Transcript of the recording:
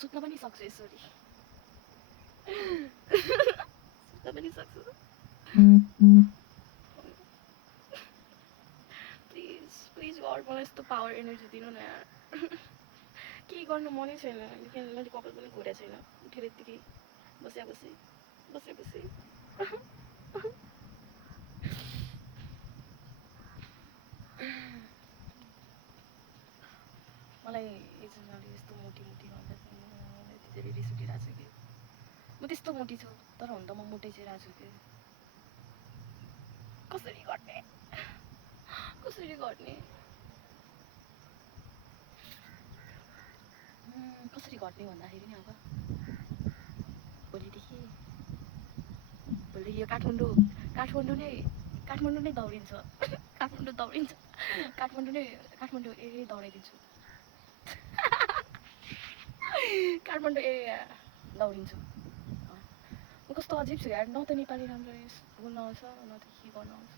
सुत्न पनि सक्छु यसरी सुत्न पनि सक्छु प्लिज प्लिज गड मलाई यस्तो पावर एनर्जी दिनु न यार केही गर्नु मनै छैन किनभने मैले कपाल पनि घुरेको छैन उठेर यत्तिकै बसे मलाई एकजनाले यस्तो मोटी भन्दा यति धेरै रिस उठिरहेको छ कि म त्यस्तो मोटी छु तर हुन त म मोटै चाहिँ रहेको छु कि कसरी गर्ने कसरी घट्ने भन्दाखेरि नि अब भोलिदेखि यो काठमाडौँ नै दौडिन्छ काठमाडौँ एरिया दौडाइदिन्छु काठमाडौँ एरिया दौडिन्छु म कस्तो अजिब छु यार न त नेपाली राम्ररी बोल्न आउँछ न त के गर्न आउँछ